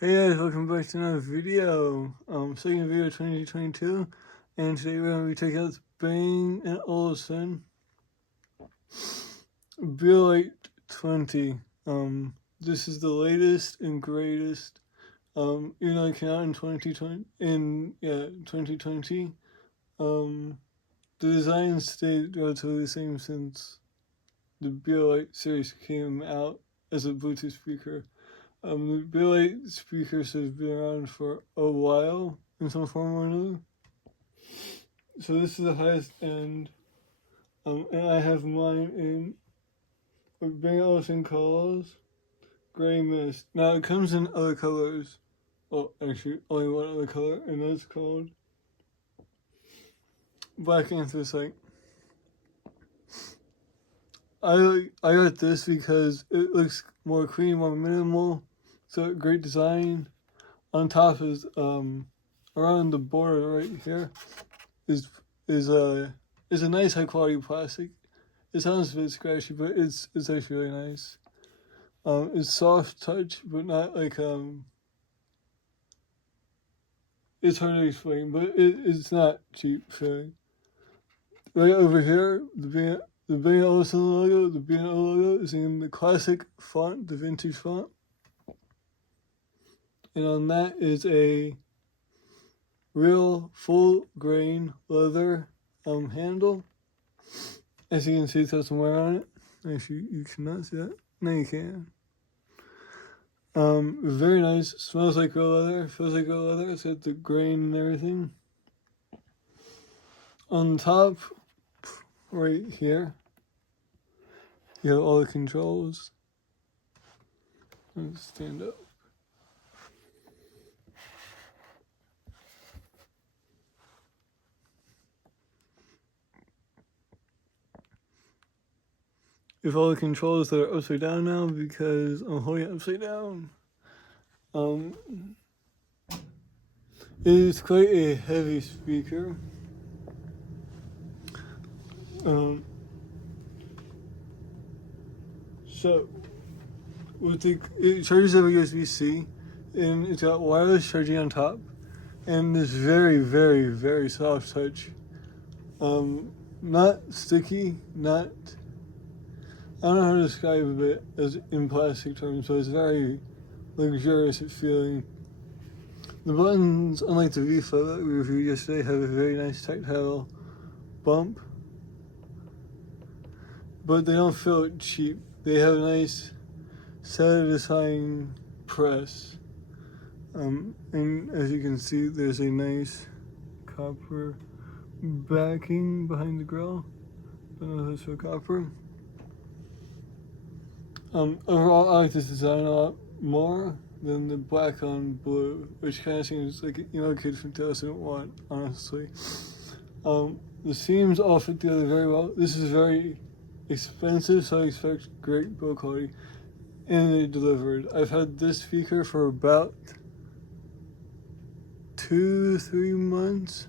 Hey guys, welcome back to another video. Second video of 2022, and today we're going to be checking out the Bang & Olufsen BEOLIT 20. This is the latest and greatest. Even though it came out in 2020, 2020. The design stayed relatively the same since the BEOLIT series came out as a Bluetooth speaker. The BEOLIT speakers have been around for a while in some form or another. So this is the highest end, and I have mine in what Bang & Olufsen calls Gray Mist. Now it comes in other colors. Well, actually, only one other color, and that's called Black Anthracite. I got this because it looks more clean, more minimal. So great design. On top is around the border right here is a nice high quality plastic. It sounds a bit scratchy, but it's actually really nice. It's soft touch, but not like it's hard to explain, but it's not cheap feeling. Right over here, the Bang & Olufsen logo, the B&O logo is in the classic font, the vintage font. And on that is a real full grain leather handle. As you can see, it has some wear on it. Actually, you cannot see that. No, you can. Very nice. Smells like real leather. Feels like real leather. It's got the grain and everything. On top, right here, you have all the controls. Let's stand up. If all the controls that are upside down now because I'm holding it upside down. It is quite a heavy speaker. So with it charges over USB-C, and it's got wireless charging on top, and this very, very, very soft touch. Not sticky, not. I don't know how to describe it as in plastic terms, but it's very luxurious at feeling. The buttons, unlike the V-Flip that we reviewed yesterday, have a very nice tactile bump, but they don't feel cheap. They have a nice satisfying press. And as you can see, there's a nice copper backing behind the grill. I don't know if that's for copper. Overall, I like this design a lot more than the black on blue, which kind of seems like, a kid from 2001, honestly. The seams all fit together very well. This is very expensive, so I expect great build quality, and they delivered. I've had this speaker for about 2-3 months,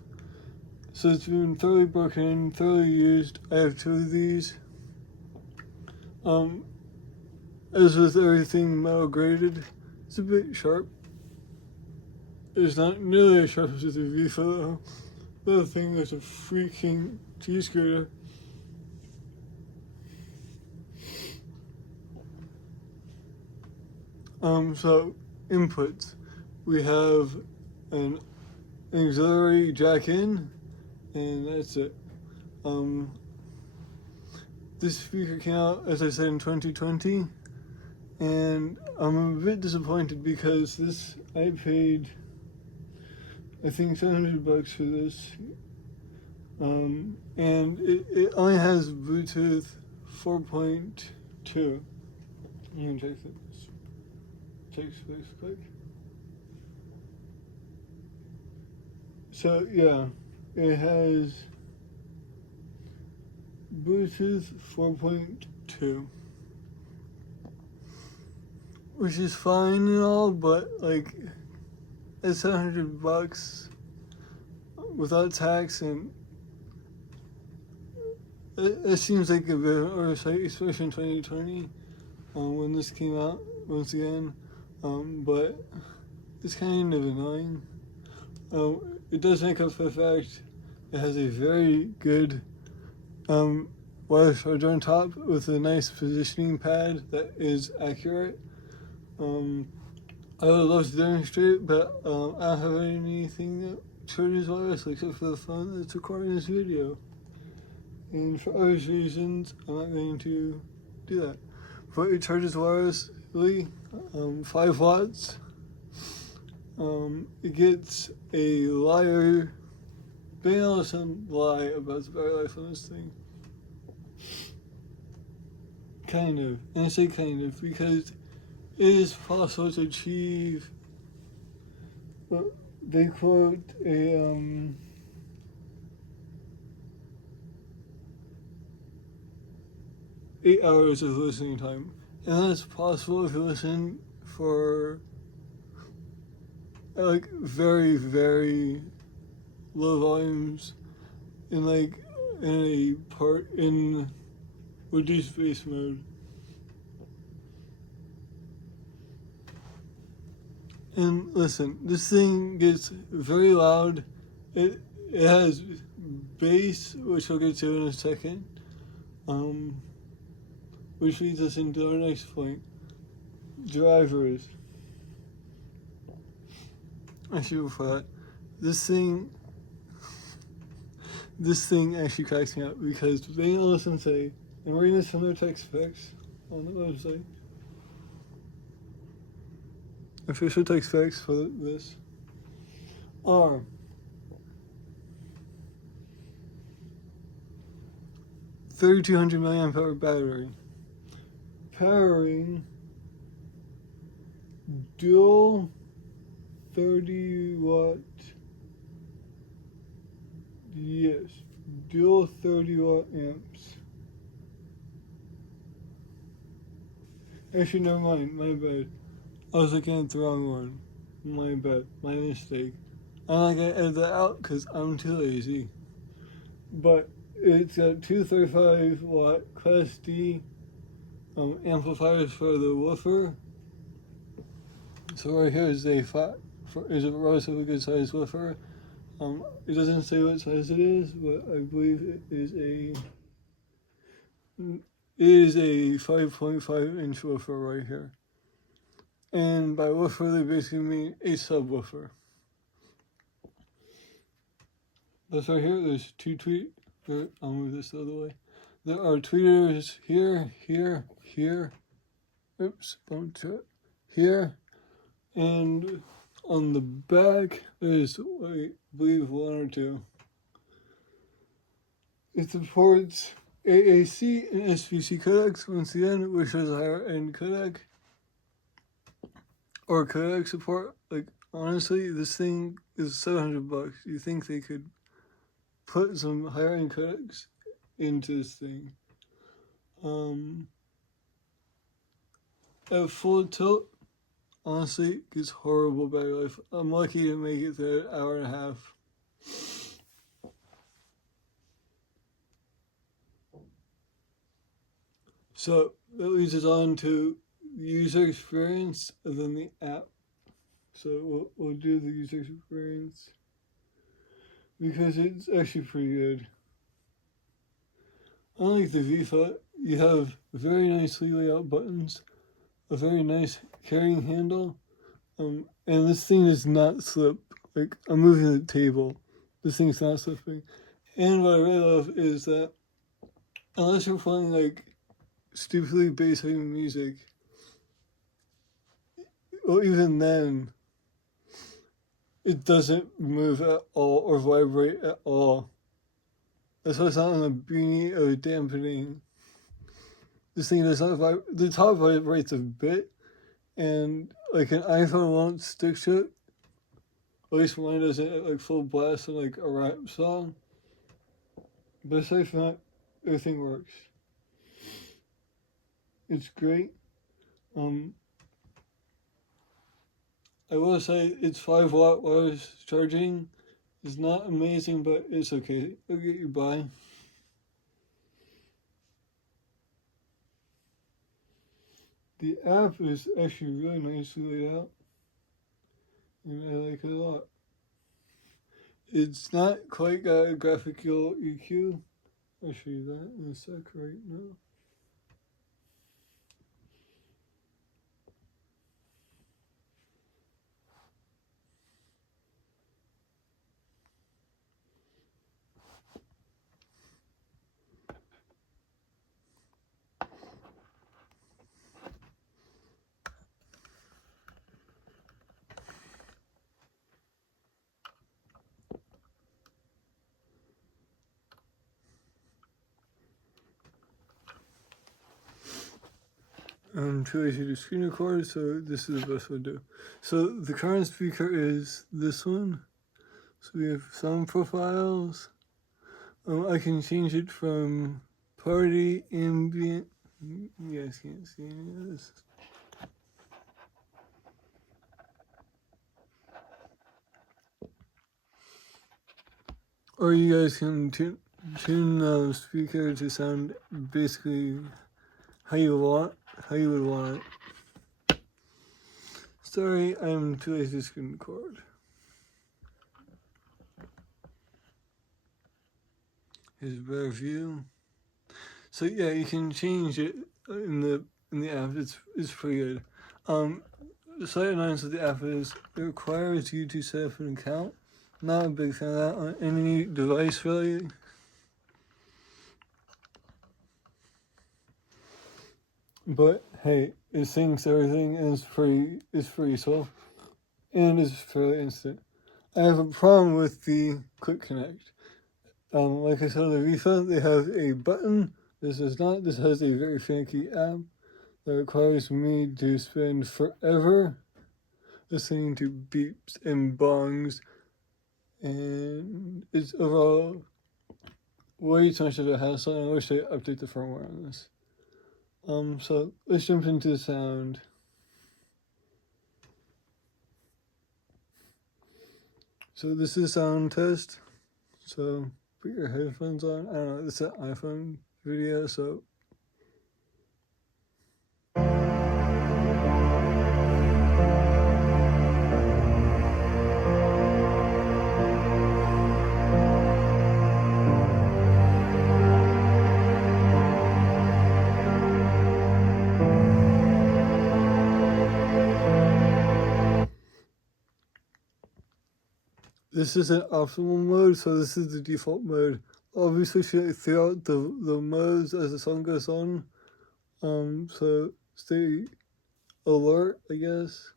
so it's been thoroughly broken in, thoroughly used. I have 2 of these. As with everything metal graded, it's a bit sharp. It's not nearly as sharp as the V-Flip though. The thing is a freaking T-scooter. So inputs. We have an auxiliary jack in, and that's it. This speaker came out, as I said, in 2020, and I'm a bit disappointed because I paid, I think, $700 for this, and it only has Bluetooth 4.2. I'm gonna check this. Check space quick. So yeah, it has Bluetooth 4.2, which is fine and all, but like at $700 without tax, and it seems like a bit of an oversight, especially in 2020 when this came out once again. But it's kind of annoying. It does make up for the fact it has a very good wireless charger on top with a nice positioning pad that is accurate. I would love to demonstrate, but I don't have anything that charges wirelessly except for the phone that's recording this video. And for other reasons, I'm not going to do that. But it charges wirelessly, 5 watts. It gets a liar. Ben Olufsen lie about the battery life on this thing. Kind of. And I say kind of because it is possible to achieve, well, they quote a 8 hours of listening time. And that's possible if you listen for like very, very low volumes in in reduced bass mode. And listen, this thing gets very loud. It has bass, which I'll get to in a second. Which leads us into our next point. Drivers. Actually, before that, this thing actually cracks me up because they listen say, and we're reading this from their text specs on the website. Official text specs for this are 3,200 milliamp hour battery, powering dual 30 watt. Yes, dual 30 watt amps. Actually, never mind, my bad. I was looking at the wrong one. My bad, my mistake. I'm not gonna edit that out because I'm too lazy. But it's got two 35 watt Class D amplifiers for the woofer. So right here is a relatively good sized woofer. It doesn't say what size it is, but I believe it is a 5.5 inch woofer right here. And by woofer, they basically mean a subwoofer. That's right here. There's two I'll move this the other way. There are tweeters here, here. Oops, bumped to it. Here. And on the back, there's, I believe, one or two. It supports AAC and SVC codecs once again, which is a higher end codec. Or codec support. Like, honestly, this thing is $700. You think they could put some higher end codecs into this thing? At full tilt, honestly, it's horrible battery life. I'm lucky to make it through an hour and a half. So that leads us on to the user experience and then the app. So we'll do the user experience because it's actually pretty good. Unlike the VFUT, you have very nicely laid out buttons, a very nice carrying handle, and this thing does not slip. Like, I'm moving the table, this thing's not slipping. And what I really love is that unless you're playing like stupidly bass heavy music, well, even then, it doesn't move at all or vibrate at all. That's why it's not on a beanie or dampening. This thing does not vibrate. The top vibrates a bit, and like an iPhone won't stick to it. At least mine doesn't at like full blast on like a rap song. But aside from that, everything works. It's great. I will say it's 5 watt wireless charging. It's not amazing, but it's okay. It'll get you by. The app is actually really nicely laid out. and I like it a lot. It's not quite got a graphical EQ. I'll show you that in a sec right now. I'm too lazy to screen record, so this is the best one to do. So the current speaker is this one. So we have sound profiles. I can change it from party, ambient. You guys can't see any of this. Or you guys can tune the speaker to sound basically how you would want it. Sorry, I'm too lazy to screen record. Here's a better view. So yeah, you can change it in the app. It's pretty good. The slight annoyance of the app is it requires you to set up an account. Not a big fan of that on any device really. But hey, it syncs everything and it's pretty slow. And it's fairly instant. I have a problem with the Quick Connect. Like I said on the Rifa, they have a button. This is not. This has a very fancy app that requires me to spend forever listening to beeps and bongs, and it's overall way too much of a hassle, and I wish they update the firmware on this. So let's jump into the sound. So this is a sound test. So put your headphones on. I don't know, this is an iPhone video, so. This is an optimal mode, so this is the default mode. Obviously, throughout the modes as the song goes on. So stay alert, I guess.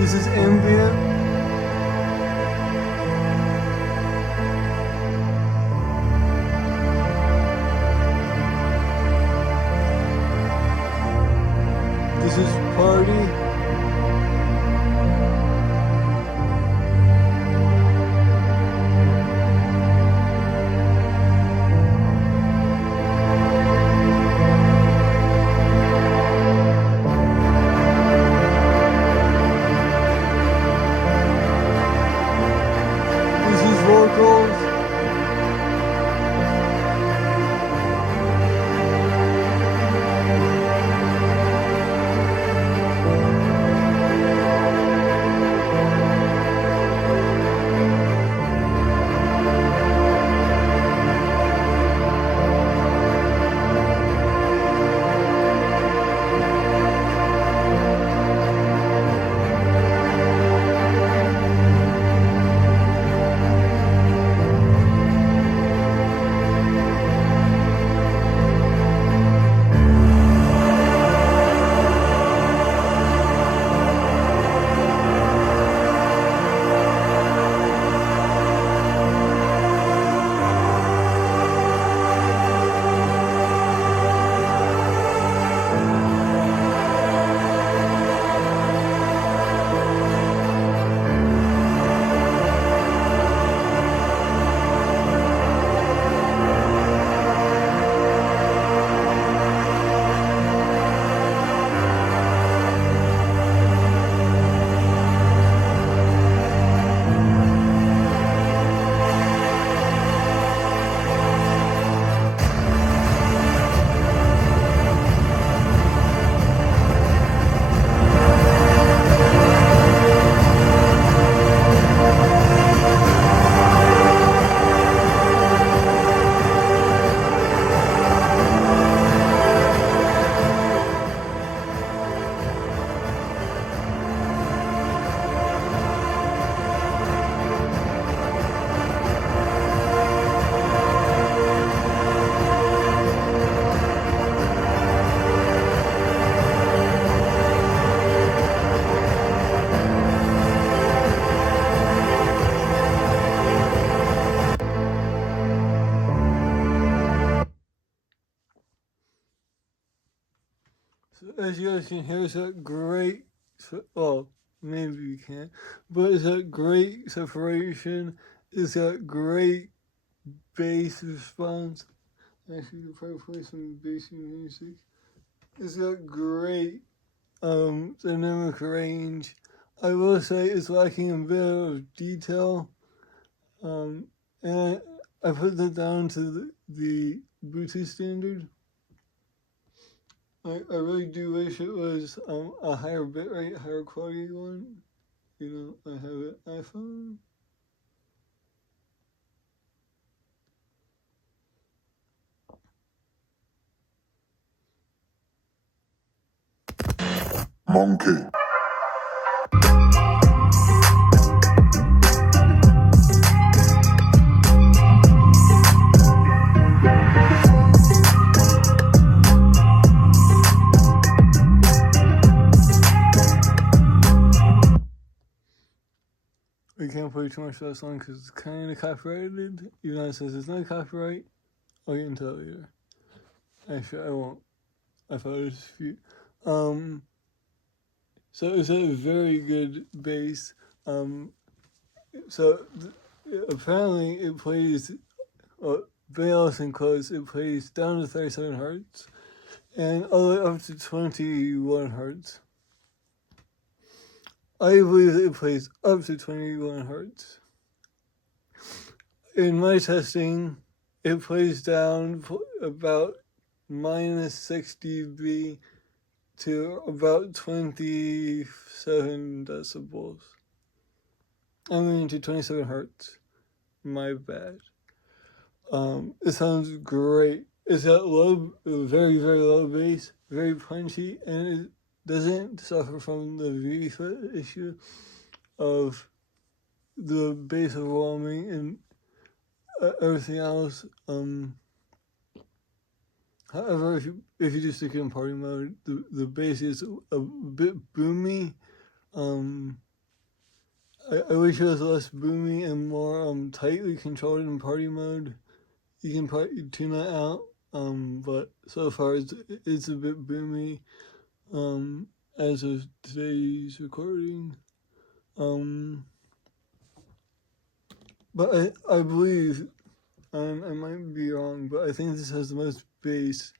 This is ambient. This is party. This is vocals. So as you guys can hear, it's a great, well, maybe you can't, but it's a great separation. It's a great bass response. Actually, you could probably play some bassy music. It's got great dynamic range. I will say it's lacking a bit of detail. And I put that down to the Bluetooth standard. I really do wish it was a higher bitrate, higher quality one. You know, I have an iPhone. Monkey. We can't play too much of that song because it's kind of copyrighted. Even though it says it's not copyright, I'll get into that later. Actually, I won't. I thought it was a few. So it's a very good bass. Apparently it plays, very Olufsen quotes, it plays down to 37 hertz and all the way up to 21 hertz. I believe that it plays up to 21 hertz. In my testing, it plays down about minus 6 dB to about 27 decibels. I mean to 27 hertz. My bad. It sounds great. It's got very, very low bass, very punchy, and it doesn't suffer from the V-foot issue of the bass overwhelming and everything else. However, if you just stick it in party mode, the bass is a bit boomy. I wish it was less boomy and more tightly controlled in party mode. You can probably tune that out, but so far it's a bit boomy as of today's recording. But I believe, I might be wrong, but I think this has the most bass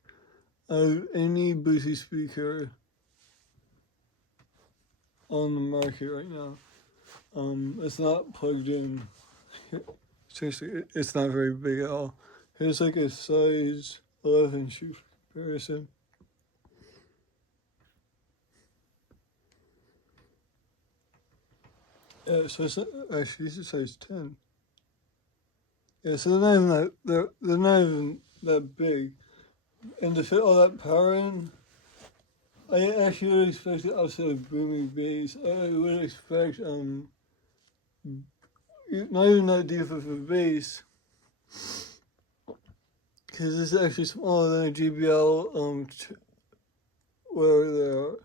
of any Bluetooth speaker on the market right now. It's not plugged in. Seriously, it's not very big at all. Here's like a size 11 shoe comparison. So it's not, actually this is size 10. Yeah, so they're not even they're not even that big. And to fit all that power in, I actually would expect the opposite of booming bass. I would expect not even that deep of a bass, because it's actually smaller than a JBL where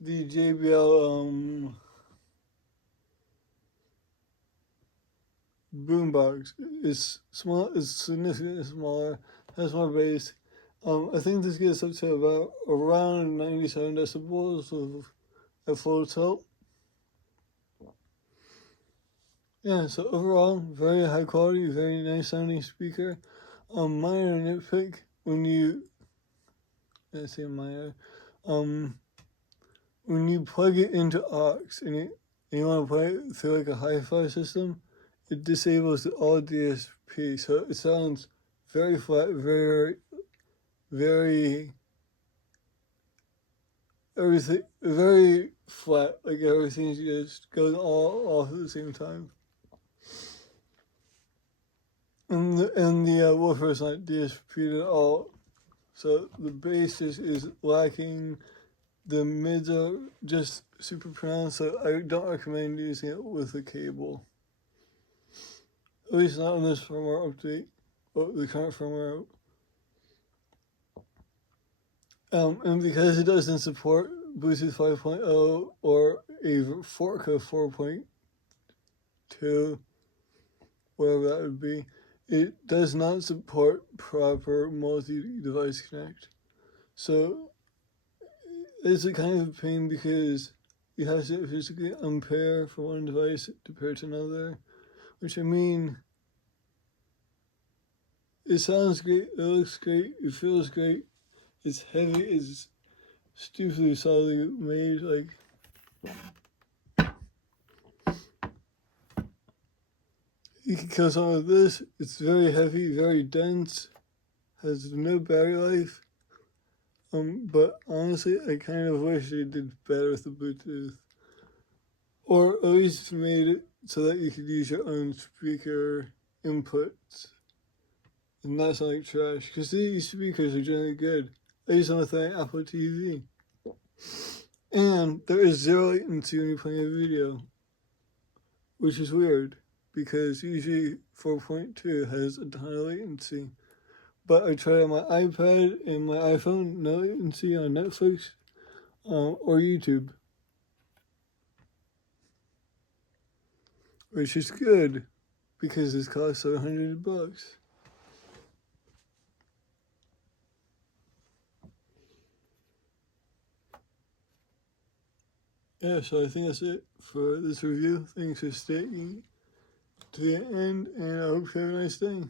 the JBL boombox is small, is significantly smaller, has more bass. I think this gets up to about around 97 decibels at full tilt. Yeah, so overall, very high quality, very nice sounding speaker. Minor nitpick when you, let's say minor, when you plug it into aux and you want to play it through like a hi-fi system, it disables the all DSP, so it sounds very flat, very everything, very flat, like everything just goes all off at the same time. And the woofer is not DSP'd at all, so the bass is lacking. The mids are just super pronounced, so I don't recommend using it with a cable. At least not on this firmware update, or the current firmware. And because it doesn't support Bluetooth 5.0 or a fork of 4.2, whatever that would be, it does not support proper multi-device connect. So it's a kind of pain because you have to physically unpair from one device to pair to another, which I mean, it sounds great, it looks great, it feels great, it's heavy, it's stupidly solidly made, like, you can kill someone with this, it's very heavy, very dense, has no battery life, but honestly, I kind of wish they did better with the Bluetooth. Or at least made it so that you could use your own speaker inputs and not sound like trash. Because these speakers are generally good. I use them with my Apple TV. And there is zero latency when you're playing a video, which is weird because usually 4.2 has a ton of latency. But I tried on my iPad and my iPhone, no latency on Netflix or YouTube, which is good because this costs $700. Yeah, so I think that's it for this review. Thanks for staying to the end, and I hope you have a nice day.